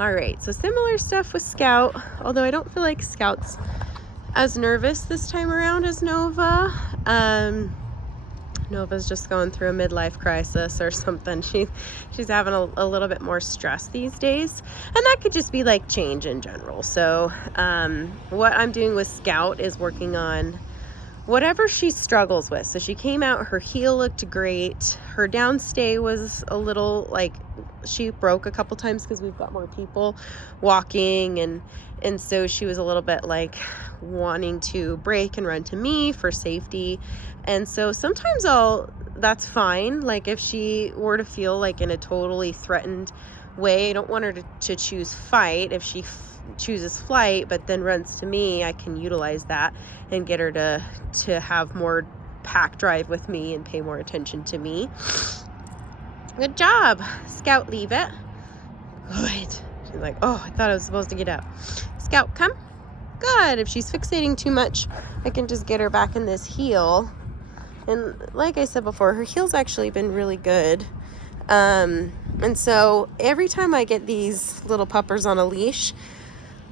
All right, so similar stuff with Scout, although I don't feel like Scout's as nervous this time around as Nova. Nova's just going through a midlife crisis or something. She's having a little bit more stress these days, and that could just be like change in general. So what I'm doing with Scout is working on whatever she struggles with. So she came out, her heel looked great. Her downstay was a little like, she broke a couple times because we've got more people walking, and so she was a little bit like wanting to break and run to me for safety. And so sometimes that's fine. Like if she were to feel like in a totally threatened way, I don't want her to choose fight. If she chooses flight but then runs to me, I can utilize that and get her to have more pack drive with me and pay more attention to me. Good job, Scout. Leave it. Good. She's like, oh, I thought I was supposed to get up. Scout, come. Good. If she's fixating too much, I can just get her back in this heel. And like I said before, her heel's actually been really good. And so every time I get these little puppers on a leash,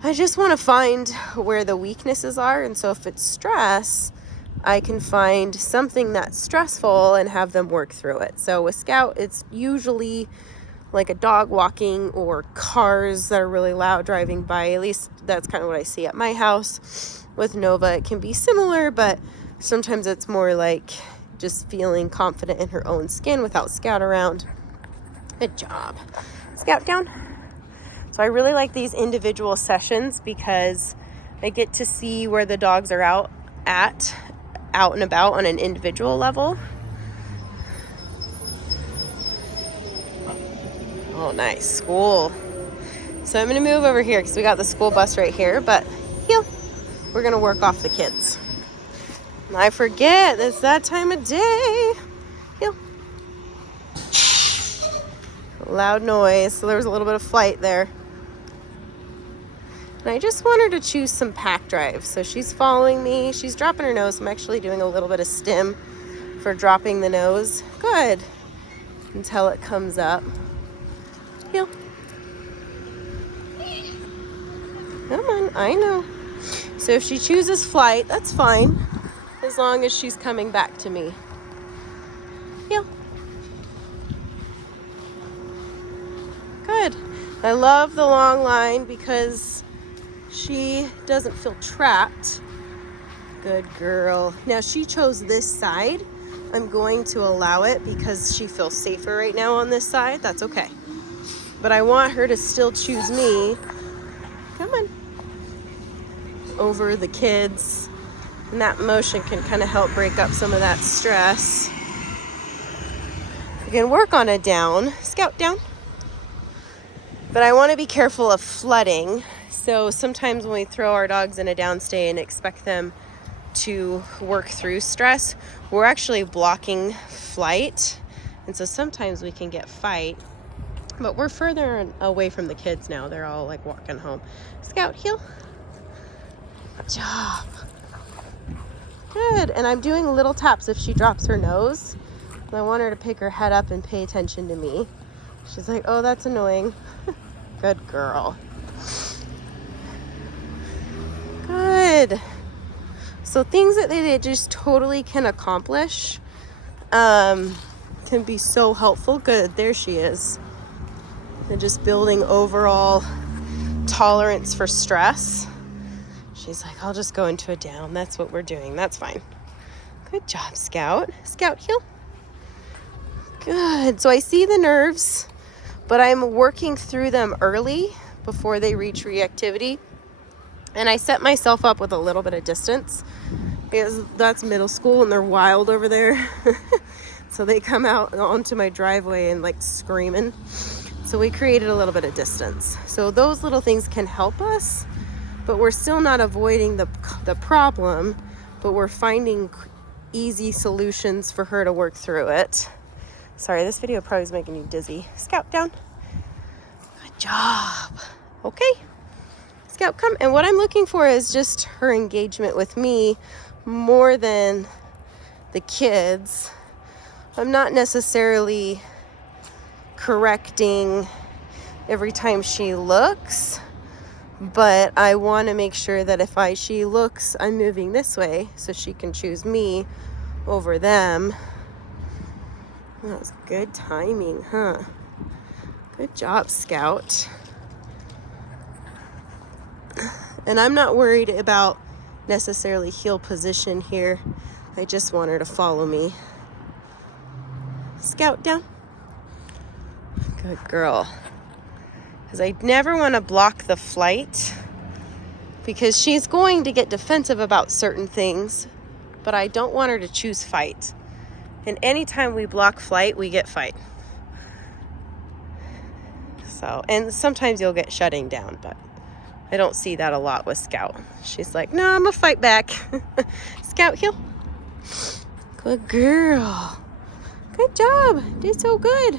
I just want to find where the weaknesses are. And so if it's stress, I can find something that's stressful and have them work through it. So with Scout, it's usually like a dog walking or cars that are really loud driving by. At least that's kind of what I see at my house. With Nova, it can be similar, but sometimes it's more like just feeling confident in her own skin without Scout around. Good job. Scout down. So I really like these individual sessions because I get to see where the dogs are out and about on an individual level. Oh, nice. School. So I'm going to move over here because we got the school bus right here, but heel. We're going to work off the kids. I forget, it's that time of day. Heel. Loud noise, so there was a little bit of flight there. And I just want her to choose some pack drive. So she's following me. She's dropping her nose. I'm actually doing a little bit of stim for dropping the nose. Good. Until it comes up. Heel. Come on, I know. So if she chooses flight, that's fine. As long as she's coming back to me. Heel. Good. I love the long line because she doesn't feel trapped. Good girl. Now she chose this side. I'm going to allow it because she feels safer right now on this side. That's okay. But I want her to still choose me. Come on. Over the kids. And that motion can kind of help break up some of that stress. We can work on a down. Scout down. But I want to be careful of flooding. So sometimes when we throw our dogs in a downstay and expect them to work through stress, we're actually blocking flight. And so sometimes we can get fight. But we're further away from the kids now. They're all like walking home. Scout, heel. Good job. Good. And I'm doing little taps if she drops her nose. I want her to pick her head up and pay attention to me. She's like, oh, that's annoying. Good girl. Good. So things that they just totally can accomplish can be so helpful. Good. There she is. And just building overall tolerance for stress. She's like, I'll just go into a down. That's what we're doing. That's fine. Good job, Scout. Scout, heel. Good. So I see the nerves, but I'm working through them early before they reach reactivity. And I set myself up with a little bit of distance because that's middle school and they're wild over there. So they come out onto my driveway and like screaming. So we created a little bit of distance. So those little things can help us, but we're still not avoiding the problem, but we're finding easy solutions for her to work through it. Sorry, this video probably is making you dizzy. Scout down. Good job. Okay. Scout, come. And what I'm looking for is just her engagement with me more than the kids. I'm not necessarily correcting every time she looks, but I want to make sure that if she looks, I'm moving this way so she can choose me over them. That was good timing, huh? Good job, Scout. And I'm not worried about necessarily heel position here. I just want her to follow me. Scout, down. Good girl. Because I never want to block the flight, because she's going to get defensive about certain things, but I don't want her to choose fight. And anytime we block flight, we get fight. So, and sometimes you'll get shutting down, but I don't see that a lot with Scout. She's like, no, I'm gonna fight back. Scout, heel. Good girl. Good job. Did so good.